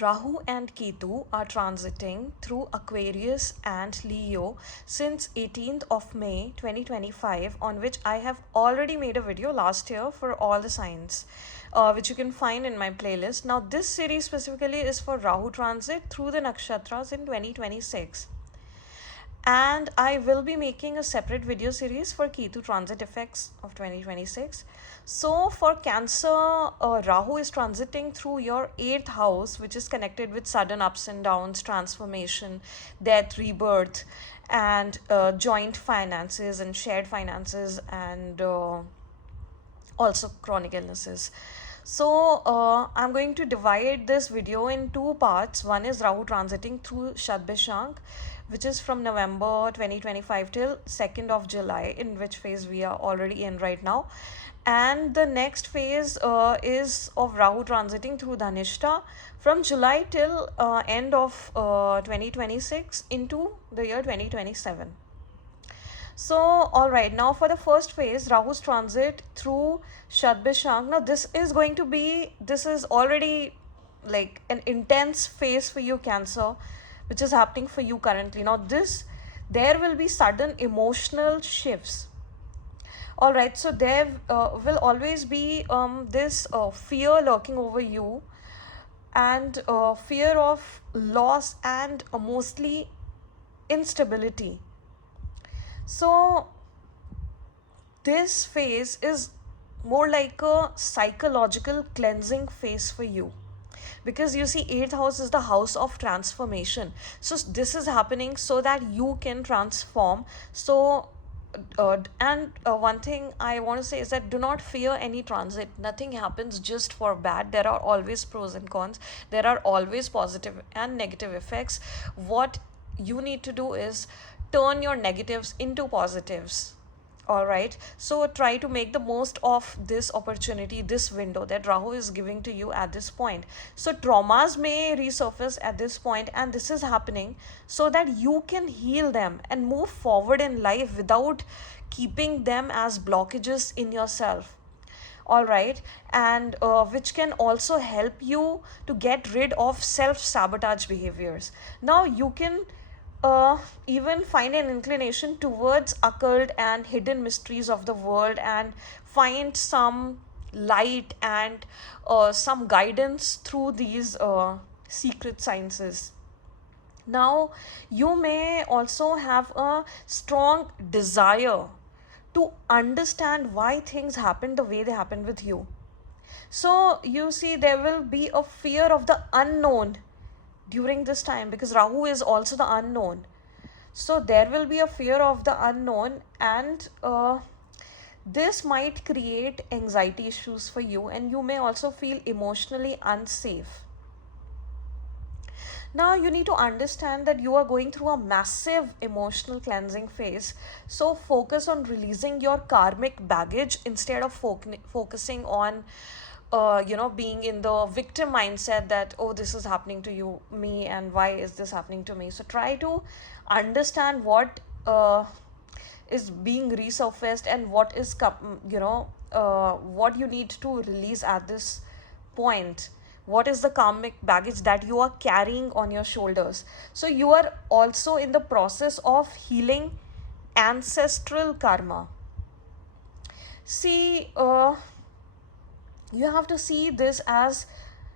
Rahu and Ketu are transiting through Aquarius and Leo since 18th of May 2025, on which I have already made a video last year for all the signs, which you can find in my playlist. Now, this series specifically is for Rahu transit through the nakshatras in 2026, and I will be making a separate video series for Ketu transit effects of 2026. So for Cancer, Rahu is transiting through your 8th house, which is connected with sudden ups and downs, transformation, death, rebirth, and joint finances and shared finances, and also chronic illnesses. So I'm going to divide this video in two parts. One is Rahu transiting through Shadbishank, which is from November 2025 till 2nd of July, in which phase we are already in right now. And the next phase is of Rahu transiting through Dhanishta from July till end of 2026 into the year 2027. So, all right, now for the first phase, Rahu's transit through Shadbishank. Now, this is already like an intense phase for you, Cancer, which is happening for you currently. Now, there will be sudden emotional shifts. All right, so there will always be this fear lurking over you, and fear of loss, and mostly instability. So, this phase is more like a psychological cleansing phase for you, because you see 8th house is the house of transformation. So this is happening so that you can transform. So one thing I want to say is that do not fear any transit. Nothing happens just for bad. There are always pros and cons. There are always positive and negative effects. What you need to do is turn your negatives into positives. All right, so try to make the most of this opportunity, this window that Rahu is giving to you at this point. So traumas may resurface at this point, and this is happening so that you can heal them and move forward in life without keeping them as blockages in yourself. All right, and which can also help you to get rid of self-sabotage behaviors. Now you can even find an inclination towards occult and hidden mysteries of the world, and find some light and some guidance through these secret sciences. Now, you may also have a strong desire to understand why things happen the way they happen with you. So, you see, there will be a fear of the unknown during this time, because Rahu is also the unknown. So, there will be a fear of the unknown, and this might create anxiety issues for you, and you may also feel emotionally unsafe. Now, you need to understand that you are going through a massive emotional cleansing phase. So, focus on releasing your karmic baggage instead of focusing on, being in the victim mindset that, oh, this is happening to me, and why is this happening to me? So, try to understand what is being resurfaced, and what you need to release at this point. What is the karmic baggage that you are carrying on your shoulders? So you are also in the process of healing ancestral karma. See, you have to see this as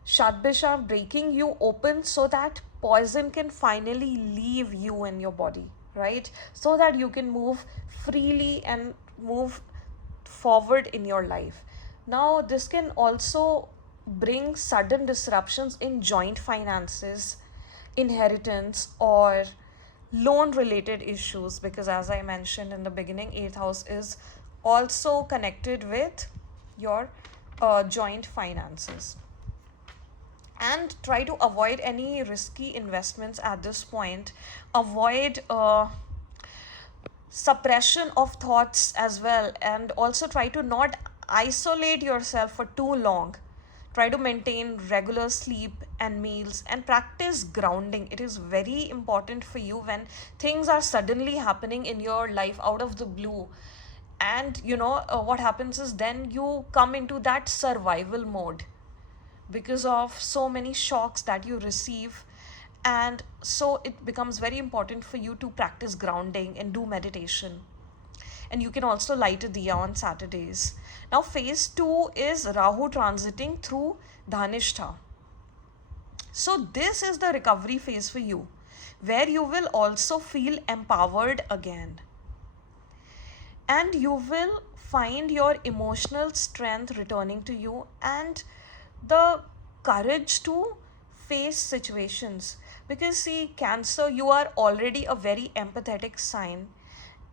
Shadbisha breaking you open so that poison can finally leave you and your body, right? So that you can move freely and move forward in your life. Now, this can also bring sudden disruptions in joint finances, inheritance, or loan related issues, because as I mentioned in the beginning, 8th house is also connected with your joint finances. And try to avoid any risky investments at this point. Avoid suppression of thoughts as well, and also try to not isolate yourself for too long. Try to maintain regular sleep and meals, and practice grounding. It is very important for you when things are suddenly happening in your life out of the blue. And what happens is then you come into that survival mode. because of so many shocks that you receive. And so it becomes very important for you to practice grounding and do meditation. And you can also light a diya on Saturdays. Now, phase 2 is Rahu transiting through Dhanishta. So, this is the recovery phase for you, where you will also feel empowered again. And you will find your emotional strength returning to you and the courage to face situations. Because, see, Cancer, you are already a very empathetic sign.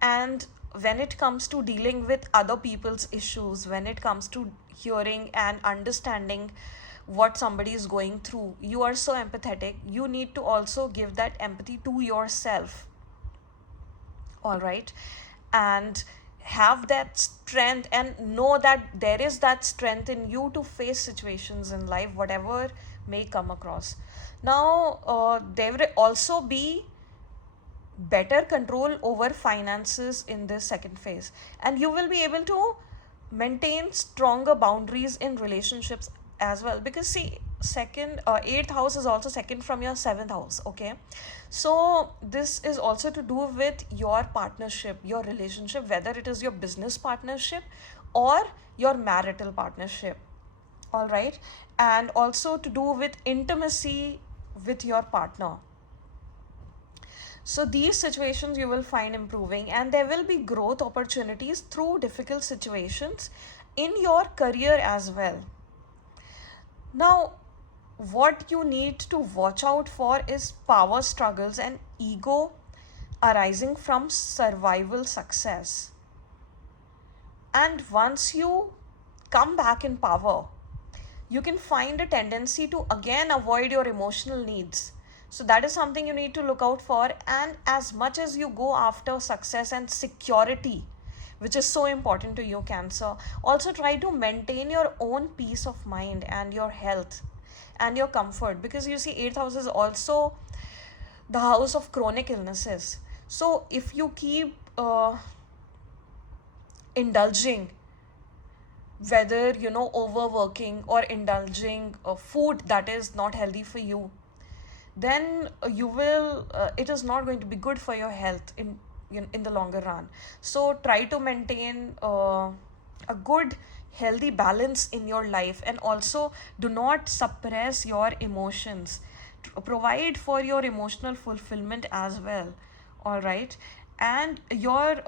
And when it comes to dealing with other people's issues, when it comes to hearing and understanding what somebody is going through, you are so empathetic. You need to also give that empathy to yourself, all right? And have that strength and know that there is that strength in you to face situations in life, whatever may come across. Now, there will also be better control over finances in this second phase, and you will be able to maintain stronger boundaries in relationships as well. Because see, second eighth house is also second from your seventh house, okay? So this is also to do with your partnership, your relationship, whether it is your business partnership or your marital partnership, all right? And also to do with intimacy with your partner. So these situations you will find improving, and there will be growth opportunities through difficult situations in your career as well. Now, what you need to watch out for is power struggles and ego arising from survival success. And once you come back in power, you can find a tendency to again avoid your emotional needs. So that is something you need to look out for. And as much as you go after success and security, which is so important to you, Cancer, also try to maintain your own peace of mind and your health and your comfort. Because you see, 8th house is also the house of chronic illnesses. So if you keep indulging, whether overworking or indulging food that is not healthy for you, then you will it is not going to be good for your health in the longer run. So try to maintain a good healthy balance in your life, and also do not suppress your emotions. Provide for your emotional fulfillment as well, all right? And your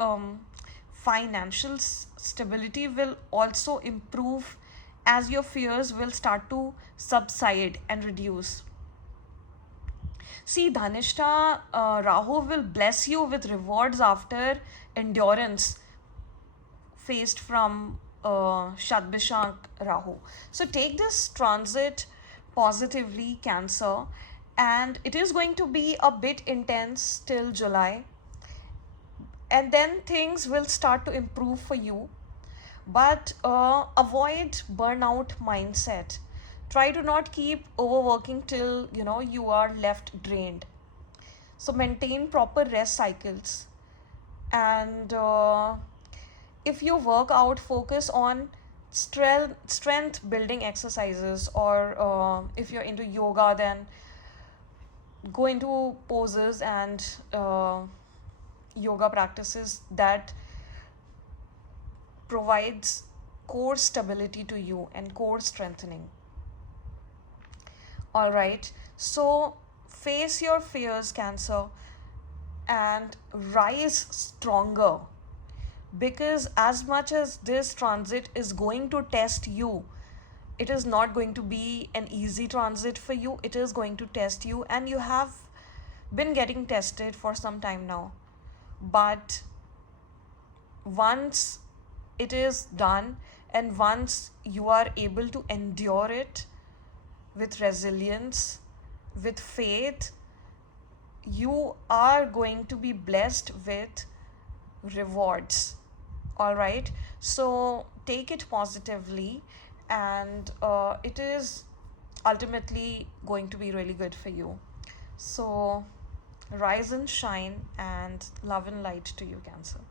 financial stability will also improve as your fears will start to subside and reduce. See, Dhanishta, Rahu will bless you with rewards after endurance faced from Shadbishank Rahu. So take this transit positively, Cancer, and it is going to be a bit intense till July, and then things will start to improve for you. But avoid burnout mindset. Try to not keep overworking till you are left drained. So maintain proper rest cycles. And if you work out, focus on strength building exercises, or if you're into yoga, then go into poses and yoga practices that provides core stability to you and core strengthening. All right. So face your fears, Cancer, and rise stronger. Because as much as this transit is going to test you, it is not going to be an easy transit for you. It is going to test you, and you have been getting tested for some time now. But once it is done, and once you are able to endure it with resilience, with faith, you are going to be blessed with rewards, all right? So take it positively, and it is ultimately going to be really good for you. So rise and shine, and love and light to you, Cancer.